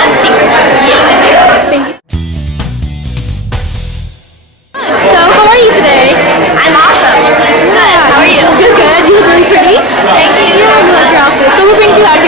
love secrets. Thank you. So, how are you today? I'm awesome. Good. How are you? Good, good. You look really pretty. Thank you. Yeah, I love your outfit. So, what brings you out